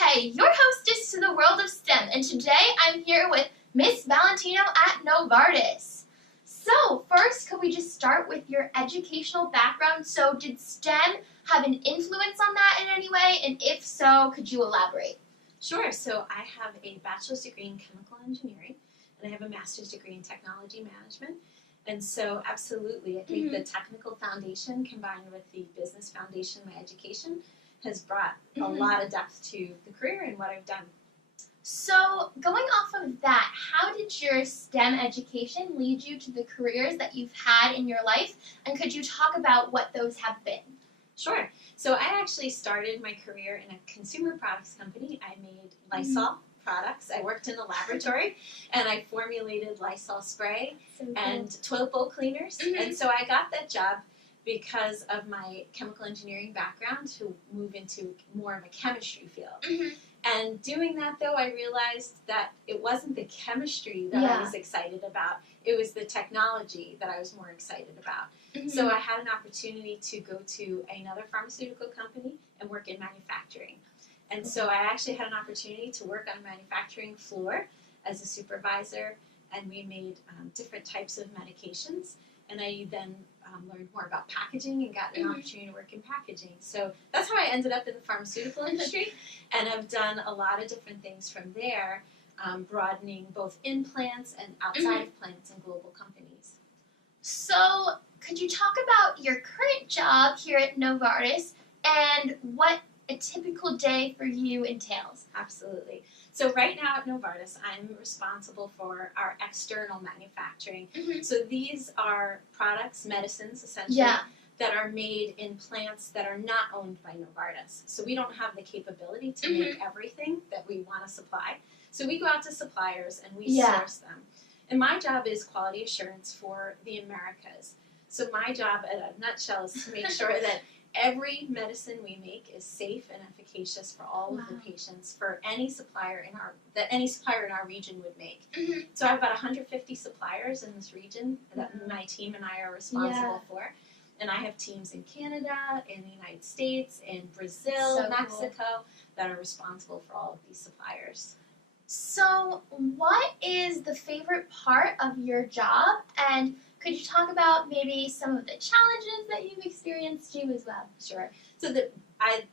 Okay, your hostess to the world of STEM, and today I'm here with Miss Valentino at Novartis. So, first, could we just start with your educational background? So, did STEM have an influence on that in any way? And if so, could you elaborate? Sure. So, I have a bachelor's degree in chemical engineering, and I have a master's degree in technology management. And so, absolutely, I think the technical foundation combined with the business foundation, my education, has brought a lot of depth to the career and what I've done. So, going off of that, how did your STEM education lead you to the careers that you've had in your life? And could you talk about what those have been? Sure. So I actually started my career in a consumer products company. I made Lysol products. I worked in a laboratory and I formulated Lysol spray and toilet bowl cleaners. And so I got that job because of my chemical engineering background to move into more of a chemistry field. And doing that, though, I realized that it wasn't the chemistry that I was excited about. It was the technology that I was more excited about. So I had an opportunity to go to another pharmaceutical company and work in manufacturing. And so I actually had an opportunity to work on a manufacturing floor as a supervisor, and we made different types of medications. And I then learned more about packaging and got an opportunity to work in packaging. So that's how I ended up in the pharmaceutical industry. And I've done a lot of different things from there, broadening both in plants and outside of plants in global companies. So could you talk about your current job here at Novartis and what a typical day for you entails? Absolutely. So right now at Novartis, I'm responsible for our external manufacturing. So these are products, medicines essentially, that are made in plants that are not owned by Novartis. So we don't have the capability to make everything that we want to supply. So we go out to suppliers and we source them. And my job is quality assurance for the Americas. So my job, in a nutshell, is to make sure that every medicine we make is safe and efficacious for all of the patients for any supplier in our region would make. So I have about 150 suppliers in this region that my team and I are responsible for. And I have teams in Canada, in the United States, in Brazil, Mexico, that are responsible for all of these suppliers. So what is the favorite part of your job? And could you talk about maybe some of the challenges that you've experienced too as well? Sure. So I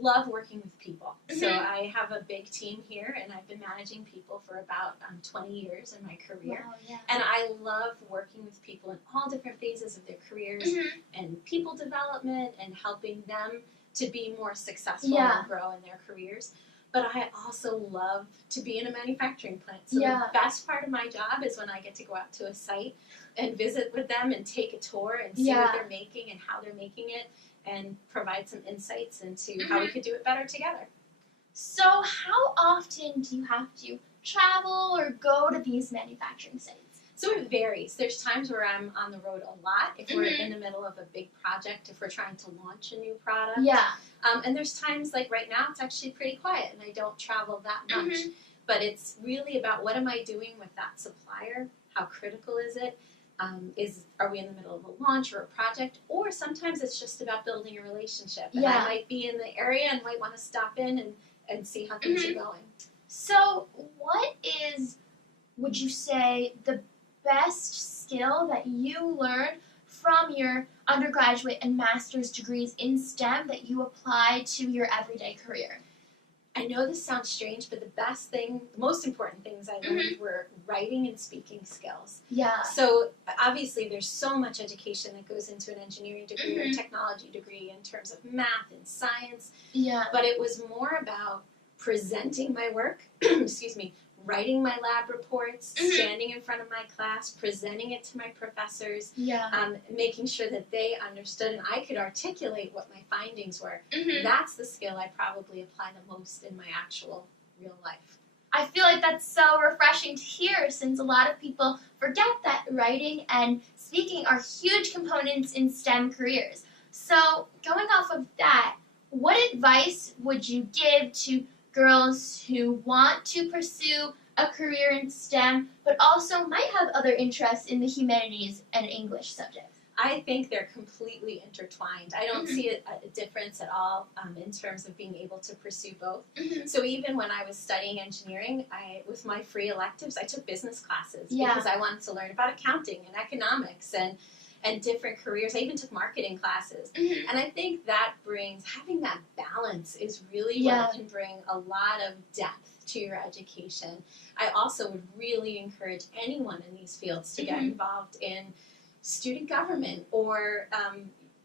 love working with people. So I have a big team here, and I've been managing people for about 20 years in my career. And I love working with people in all different phases of their careers and people development and helping them to be more successful and grow in their careers. But I also love to be in a manufacturing plant. So the best part of my job is when I get to go out to a site and visit with them and take a tour and see what they're making and how they're making it and provide some insights into how we could do it better together. So how often do you have to travel or go to these manufacturing sites? So it varies. There's times where I'm on the road a lot if we're in the middle of a big project, if we're trying to launch a new product. And there's times like right now it's actually pretty quiet and I don't travel that much. But it's really about what am I doing with that supplier? How critical is it? Are we in the middle of a launch or a project? Or sometimes it's just about building a relationship. And I might be in the area and might want to stop in and see how things are going. So what is, would you say, the best skill that you learned from your undergraduate and master's degrees in STEM that you apply to your everyday career? I know this sounds strange, but the most important things I learned were writing and speaking skills. So obviously there's so much education that goes into an engineering degree or technology degree in terms of math and science. But it was more about presenting my work, writing my lab reports, standing in front of my class, presenting it to my professors, making sure that they understood and I could articulate what my findings were. That's the skill I probably apply the most in my actual real life. I feel like that's so refreshing to hear since a lot of people forget that writing and speaking are huge components in STEM careers. So going off of that, what advice would you give to girls who want to pursue a career in STEM, but also might have other interests in the humanities and English subjects? I think they're completely intertwined. I don't see a difference at all in terms of being able to pursue both. So even when I was studying engineering, with my free electives, I took business classes because I wanted to learn about accounting and economics and different careers. I even took marketing classes. And I think that having that balance is really what can bring a lot of depth to your education. I also would really encourage anyone in these fields to get involved in student government or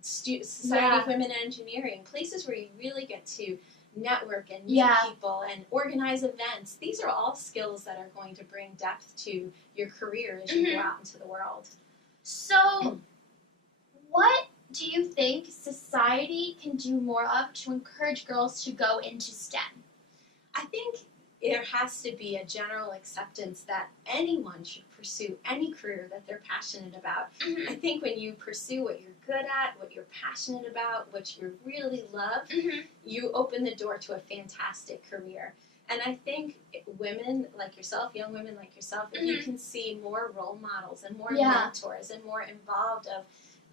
Society of Women in Engineering, places where you really get to network and meet people and organize events. These are all skills that are going to bring depth to your career as you go out into the world. So, what do you think society can do more of to encourage girls to go into STEM? I think there has to be a general acceptance that anyone should pursue any career that they're passionate about. I think when you pursue what you're good at, what you're passionate about, what you really love, you open the door to a fantastic career. And I think women like yourself, young women like yourself, if you can see more role models and more mentors and more involved of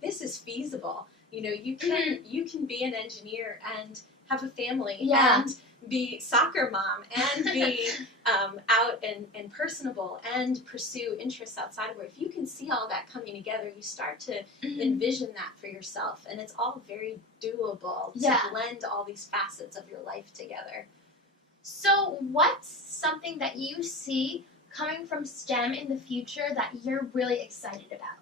this is feasible. You know, you can be an engineer and have a family and be soccer mom and be out and personable and pursue interests outside of work. If you can see all that coming together, you start to envision that for yourself. And it's all very doable to blend all these facets of your life together. So what's something that you see coming from STEM in the future that you're really excited about?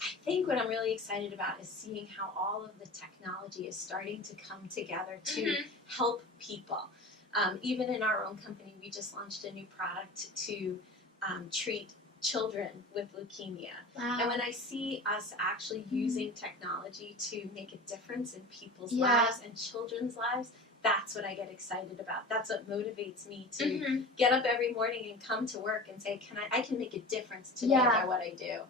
I think what I'm really excited about is seeing how all of the technology is starting to come together to help people. Even in our own company, we just launched a new product to treat children with leukemia. And when I see us actually using technology to make a difference in people's lives and children's lives, that's what I get excited about. That's what motivates me to get up every morning and come to work and say, I can make a difference today by what I do.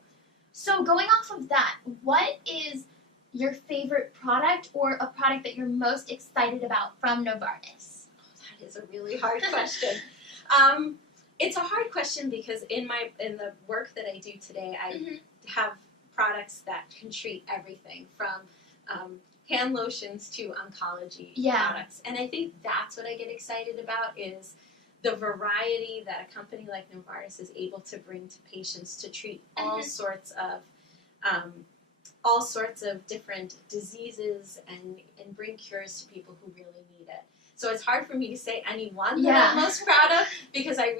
So going off of that, what is your favorite product or a product that you're most excited about from Novartis? Oh, that is a really hard question. It's a hard question because in the work that I do today, I have products that can treat everything from hand lotions to oncology products. And I think that's what I get excited about is the variety that a company like Novartis is able to bring to patients to treat all sorts of different diseases and bring cures to people who really need it. So it's hard for me to say any one that I'm most proud of because I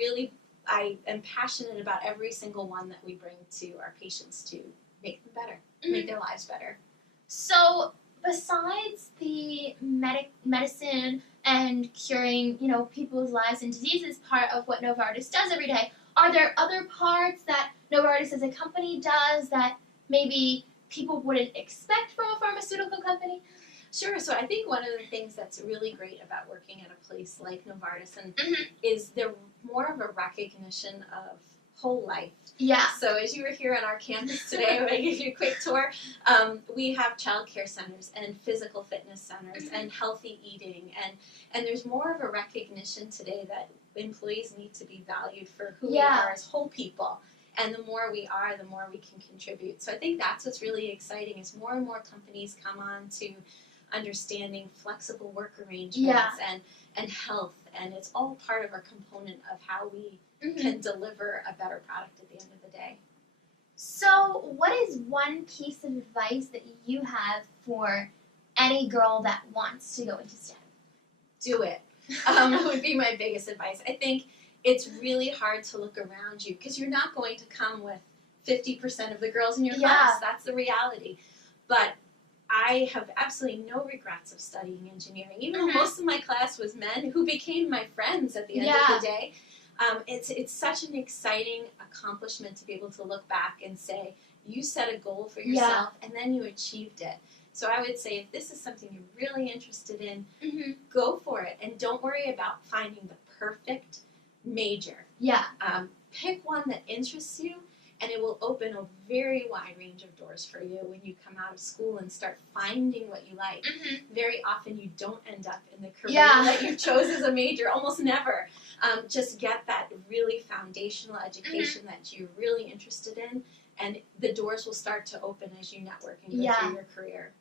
am passionate about every single one that we bring to our patients to make them better, make their lives better. So besides the medicine and curing, people's lives and diseases part of what Novartis does every day, are there other parts that Novartis as a company does that maybe people wouldn't expect from a pharmaceutical company? Sure. So I think one of the things that's really great about working at a place like Novartis is there more of a recognition of whole life. Yeah. So as you were here on our campus today, when I give you a quick tour, we have child care centers and physical fitness centers and healthy eating. And there's more of a recognition today that employees need to be valued for who we are as whole people. And the more we are, the more we can contribute. So I think that's what's really exciting is more and more companies come on to understanding flexible work arrangements and health. And it's all part of our component of how we can deliver a better product at the end of the day. So what is one piece of advice that you have for any girl that wants to go into STEM? Do it. Would be my biggest advice. I think it's really hard to look around you because you're not going to come with 50% of the girls in your class. That's the reality. But I have absolutely no regrets of studying engineering. Even though most of my class was men who became my friends at the end of the day. It's such an exciting accomplishment to be able to look back and say, you set a goal for yourself and then you achieved it. So I would say if this is something you're really interested in, go for it. And don't worry about finding the perfect major. Pick one that interests you and it will open a very wide range of doors for you when you come out of school and start finding what you like. Very often you don't end up in the career that you chose as a major, almost never. Just get that really foundational education that you're really interested in and the doors will start to open as you network and go Yeah. through your career.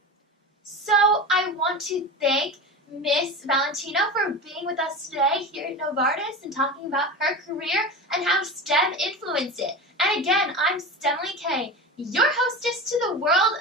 So I want to thank Miss Valentino for being with us today here at Novartis and talking about her career and how STEM influenced it. And again, I'm STEMily K, your hostess to the world